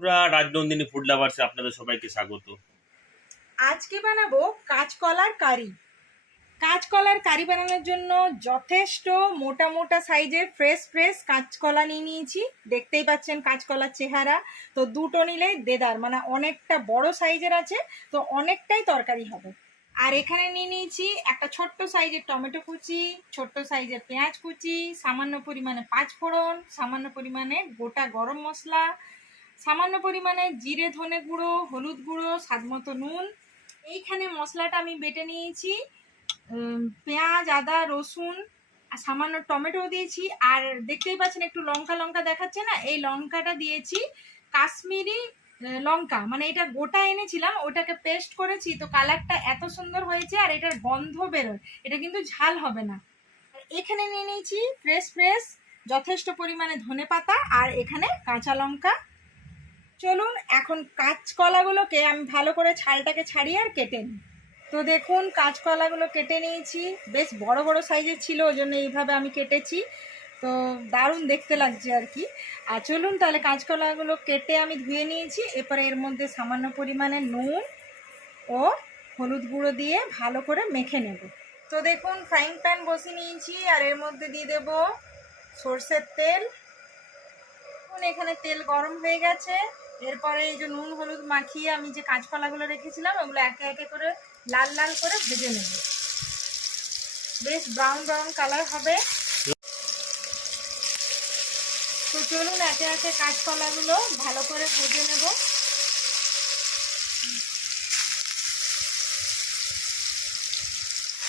পুরা রাজনন্দিনী ফুড লাভার্সে আপনাদের সবাইকে স্বাগত। আজকে বানাবো কাঁচকলার কারি। কাঁচকলার কারি বানানোর জন্য যথেষ্ট মোটা মোটা সাইজের ফ্রেশ ফ্রেশ কাঁচকলা নিয়ে নিয়েছি। দেখতেই পাচ্ছেন কাঁচকলার চেহারা। তো দুটো নিলেই দেদার, মানে অনেকটা বড় সাইজের আছে, তো অনেকটাই তরকারি হবে। আর এখানে নিয়ে নিয়েছি একটা ছোট্ট সাইজের টমেটো কুচি, ছোট্ট সাইজের পেঁয়াজ কুচি, সামান্য পরিমাণে পাঁচফোড়ন, সামান্য পরিমাণে গোটা গরম মশলা, সামান্য পরিমাণে জিরে ধনে গুঁড়ো, হলুদ গুঁড়ো, স্বাদমতো নুন। এইখানে মশলাটা আমি বেটে নিয়েছি। পেঁয়াজ, আদা, রসুন আর সামান্য টমেটো দিয়েছি। আর দেখতেই পাচ্ছেন একটু লঙ্কা লঙ্কা দেখাচ্ছে না, এই লঙ্কাটা দিয়েছি কাশ্মীরি লঙ্কা, মানে এটা গোটা এনেছিলাম, ওটাকে পেস্ট করেছি, তো কালারটা এত সুন্দর হয়েছে। আর এটার গন্ধ বেরোয়, এটা কিন্তু ঝাল হবে না। এখানে নিয়ে নিয়েছি ফ্রেশ ফ্রেশ যথেষ্ট পরিমাণে ধনেপাতা আর এখানে কাঁচা লঙ্কা। চলুন এখন কাঁচকলাগুলোকে আমি ভালো করে ছালটাকে ছাড়িয়ে আর কেটে নিই। তো দেখুন কাঁচকলাগুলো কেটে নিয়েছি, বেশ বড় বড় সাইজের ছিল, ওই জন্য এইভাবে আমি কেটেছি। তো দারুণ দেখতে লাগছে আর কি। আর চলুন তাহলে কাঁচকলাগুলো কেটে আমি ধুয়ে নিয়েছি। এরপরে এর মধ্যে সামান্য পরিমাণে নুন ও হলুদ গুঁড়ো দিয়ে ভালো করে মেখে নেব। তো দেখুন ফ্রাইং প্যান বসিয়ে নিয়েছি আর এর মধ্যে দিয়ে দেব সর্ষের তেল। এখানে তেল গরম হয়ে গেছে। এরপরে এই যে নুন হলুদ মাখিয়ে আমি যে কাঁচকলাগুলো রেখেছিলাম ওগুলো একে একে করে লাল লাল করে ভেজে নেব, বেশ ব্রাউন ব্রাউন কালার হবে। তো চলুন একে একে কাঁচকলাগুলো ভালো করে ভেজে নেব।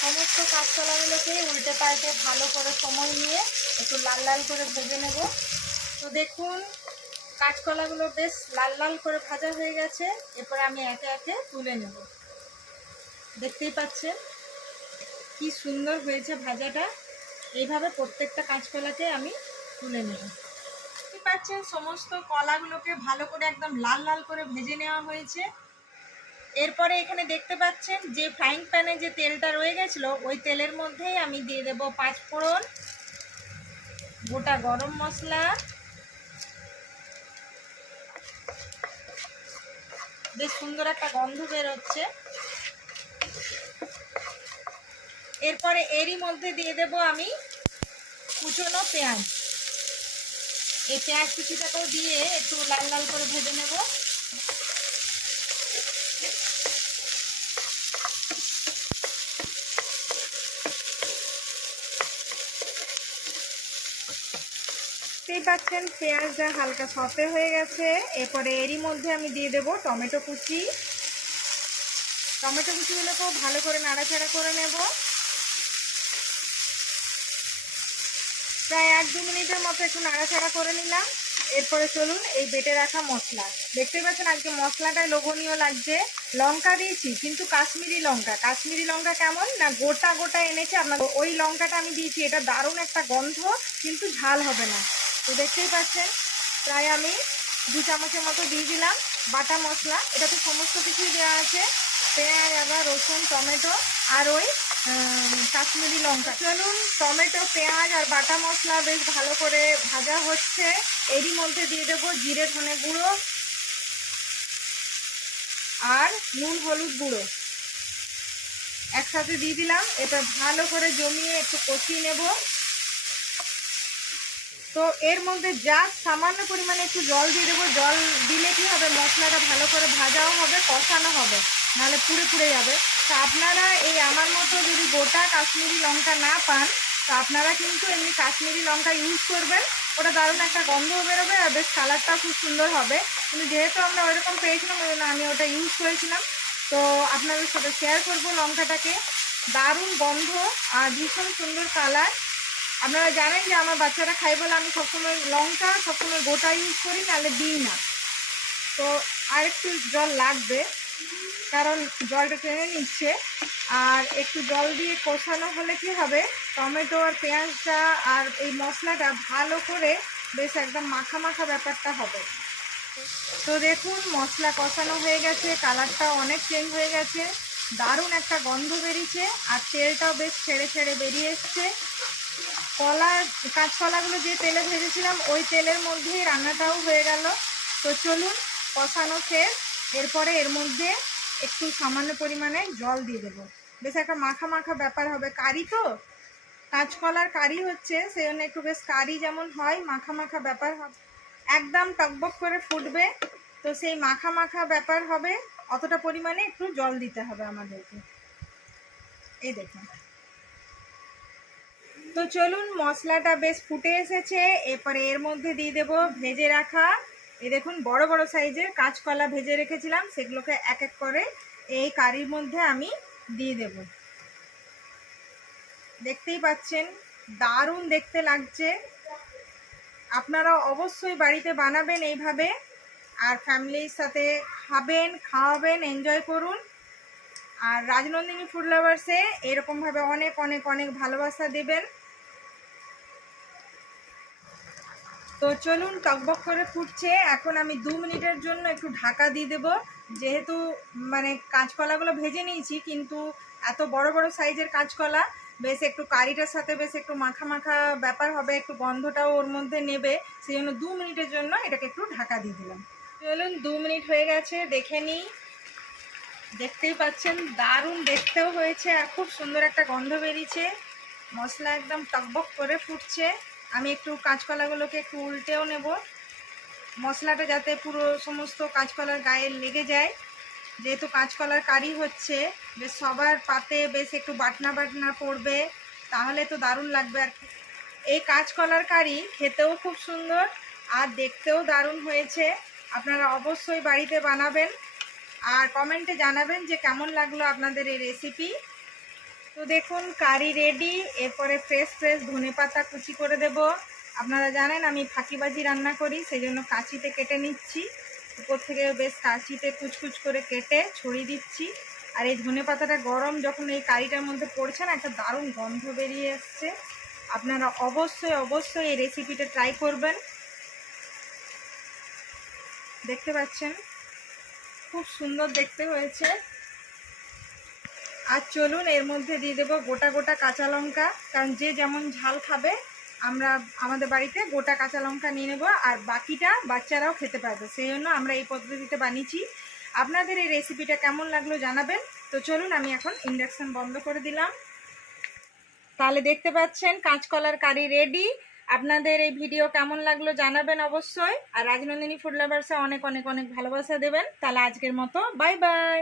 সমস্ত কাঁচকলাগুলোকে উল্টে পাল্টে ভালো করে সময় নিয়ে একটু লাল লাল করে ভেজে নেব। তো দেখুন কাঁচকলাগুলো বেশ লাল লাল করে ভাজা হয়ে গেছে। এরপরে আমি একে একে তুলে নেব। দেখতেই পাচ্ছেন কি সুন্দর হয়েছে ভাজাটা। এইভাবে প্রত্যেকটা কাঁচকলাকে আমি তুলে নেব। দেখতেই পাচ্ছেন সমস্ত কলাগুলোকে ভালো করে একদম লাল লাল করে ভেজে নেওয়া হয়েছে। এরপরে এখানে দেখতে পাচ্ছেন যে ফ্রাইং প্যানে যে তেলটা রয়ে গেছিলো ওই তেলের মধ্যেই আমি দিয়ে দেব পাঁচফোড়ন, গোটা গরম মশলা, বেশ সুন্দর একটা গন্ধ বেরোচ্ছে। এরপরে এরই মধ্যে দিয়ে দেব আমি কুচনো পেঁয়াজ। এই পেঁয়াজ কুচিটাকেও দিয়ে একটু লাল লাল করে ভেজে নেব। দেখতেই পাচ্ছেন পেঁয়াজটা হালকা সতে হয়ে গেছে। এরপরে এরই মধ্যে আমি দিয়ে দেব টমেটো কুচি। টমেটো কুচিগুলোকেও ভালো করে নাড়াচাড়া করে নেব। প্রায় 1-2 মিনিটের মতো একটু নাড়াচাড়া করে নিলাম। এরপরে চলুন এই বেটে রাখা মশলা, দেখতেই পাচ্ছেন আজকে মশলাটাই লোভনীয় লাগছে। লঙ্কা দিয়েছি কিন্তু কাশ্মীরি লঙ্কা। কাশ্মীরি লঙ্কা কেমন না গোটা গোটা এনেছে আপনার, ওই লঙ্কাটা আমি দিয়েছি। এটা দারুণ একটা গন্ধ, কিন্তু ঝাল হবে না। তো দেখতেই পাচ্ছেন প্রায় আমি 2 চামচের মতো দিয়ে দিলাম বাটা মশলা। এটাতে সমস্ত কিছুই দেওয়া আছে, পেঁয়াজ, আদা, রসুন, টমেটো আর ওই কাশ্মীরি লঙ্কা। চলুন টমেটো, পেঁয়াজ আর বাটা মশলা বেশ ভালো করে ভাজা হচ্ছে। এরই মধ্যে দিয়ে দেবো জিরে ধনে গুঁড়ো আর নুন হলুদ গুঁড়ো একসাথে দিয়ে দিলাম। এটা ভালো করে জমিয়ে একটু কষিয়ে নেব। তো এর মধ্যে যা সামান্য পরিমাণে একটু জল দিয়ে দেবো। জল দিলে কি হবে, মশলাটা ভালো করে ভাজাও হবে, কষানো হবে, নাহলে পুড়ে পুড়ে যাবে। তো আপনারা এই আমার মতো যদি গোটা কাশ্মীরি লঙ্কা না পান, তো আপনারা কিন্তু এমনি কাশ্মীরি লঙ্কা ইউজ করবেন। ওটা দারুণ একটা গন্ধ বেরোবে আর বেশ কালারটাও খুব সুন্দর হবে। কিন্তু যেহেতু আমরা ওইরকম পেয়েছিলাম ওই জন্য আমি ওটা ইউজ করেছিলাম। তো আপনাদের সাথে শেয়ার করবো লঙ্কাটাকে। দারুণ গন্ধ আর ভীষণ সুন্দর কালার। আপনারা জানেন যে আমার বাচ্চারা খাই বলে আমি সবসময় লঙ্কা সবসময় গোটা ইউজ করি, নাহলে দিই না। তো আর একটু জল লাগবে, কারণ জলটা টেনে নিচ্ছে। আর একটু জল দিয়ে কষানো হলে কি হবে, টমেটো আর পেঁয়াজটা আর এই মশলাটা ভালো করে বেশ একদম মাখা মাখা ব্যাপারটা হবে। তো দেখুন মশলা কষানো হয়ে গেছে, কালারটা অনেক চেঞ্জ হয়ে গেছে, দারুণ একটা গন্ধ বেরিয়েছে আর তেলটাও বেশ ছেড়ে ছেড়ে বেরিয়ে এসছে। কাঁচকলাগুলো যে তেলে ভেজেছিলাম ওই তেলের মধ্যেই রান্নাটাও হয়ে গেল। তো চলুন কষানো শেষ। এরপরে এর মধ্যে একটু সামান্য পরিমাণে জল দিয়ে দেবো। বেশ একটা মাখা মাখা ব্যাপার হবে, কারি তো, কাঁচকলার কারি হচ্ছে, সেই জন্য একটু বেশ কারি যেমন হয় মাখা মাখা ব্যাপার হবে, একদম টকবক করে ফুটবে। তো সেই মাখা মাখা ব্যাপার হবে, অতটা পরিমাণে একটু জল দিতে হবে আমাদেরকে। এই দেখুন। তো চলুন, মশলাটা বেশ ফুটে এসেছে। এরপরে এর মধ্যে দিয়ে দেবো ভেজে রাখা, এই দেখুন বড় বড় সাইজের কাঁচকলা ভেজে রেখেছিলাম, সেগুলোকে এক এক করে এই কারির মধ্যে আমি দিয়ে দেব। দেখতেই পাচ্ছেন দারুণ দেখতে লাগছে। আপনারা অবশ্যই বাড়িতে বানাবেন এইভাবে, আর ফ্যামিলির সাথে খাবেন, খাওয়াবেন, এনজয় করুন। আর রাজনন্দিনী ফুড লাভার্সে এরকমভাবে অনেক অনেক অনেক ভালোবাসা দেবেন। তো চলুন, টকবক করে ফুটছে, এখন আমি 2 মিনিটের জন্য একটু ঢাকা দিয়ে দেবো। যেহেতু মানে কাঁচকলাগুলো ভেজে নিয়েছি, কিন্তু এত বড় বড় সাইজের কাঁচকলা, বেশ একটু কারিটার সাথে বেশ একটু মাখা মাখা ব্যাপার হবে, একটু গন্ধটাও ওর মধ্যে নেবে, সেই জন্য 2 মিনিটের জন্য এটাকে একটু ঢাকা দিয়ে দিলাম। চলুন, 2 মিনিট হয়ে গেছে, দেখে নিই। দেখতেই পাচ্ছেন দারুণ দেখতেও হয়েছে, আর খুব সুন্দর একটা গন্ধ বেরিয়েছে। মশলা একদম টকবক করে ফুটছে। আমি একটু কাঁচকলাগুলোকে একটু উল্টেও নেব, মশলাটা যাতে পুরো সমস্ত কাঁচকলার গায়ে লেগে যায়। যেহেতু কাঁচকলার কারি হচ্ছে, বেশ সবার পাতে বেশ একটু বাটনা বাটনা পড়বে, তাহলে তো দারুণ লাগবে। আর এই কাঁচকলার কারি খেতেও খুব সুন্দর আর দেখতেও দারুণ হয়েছে। আপনারা অবশ্যই বাড়িতে বানাবেন আর কমেন্টে জানাবেন যে কেমন লাগলো আপনাদের এই রেসিপি। তো দেখুন, কারি রেডি। এরপরে ফ্রেশ ফ্রেশ ধনেপাতা কুচি করে দেব। আপনারা জানেন আমি ফাঁকিবাজি রান্না করি, সেই জন্য কাঁচিতে কেটে নিচ্ছি। উপর থেকে বেশ কাঁচিতে কুচকুচ করে কেটে ছড়িয়ে দিচ্ছি। আর এই ধনেপাতাটা গরম যখন এই কারিটার মধ্যে পড়ছে না, একটা দারুণ গন্ধ বেরিয়ে এসছে। আপনারা অবশ্যই অবশ্যই এই রেসিপিটা ট্রাই করবেন। দেখতে পাচ্ছেন খুব সুন্দর দেখতে হয়েছে। আর চলুন, এর মধ্যে দিয়ে দেবো গোটা গোটা কাঁচা লঙ্কা, কারণ যে যেমন ঝাল খাবে, আমরা আমাদের বাড়িতে গোটা কাঁচা লঙ্কা নিয়ে নেবো, আর বাকিটা বাচ্চারাও খেতে পারবে, সেই জন্য আমরা এই পদ্ধতিতে বানিয়েছি। আপনাদের এই রেসিপিটা কেমন লাগলো জানাবেন। তো চলুন, আমি এখন ইন্ডাকশন বন্ধ করে দিলাম। তাহলে দেখতে পাচ্ছেন কাঁচকলার কারি রেডি। আপনাদের এই ভিডিও কেমন লাগলো জানাবেন অবশ্যই, আর রাজনন্দিনী ফুড লাভার্সে অনেক অনেক অনেক ভালোবাসা দেবেন। তাহলে আজকের মতো বাই বাই।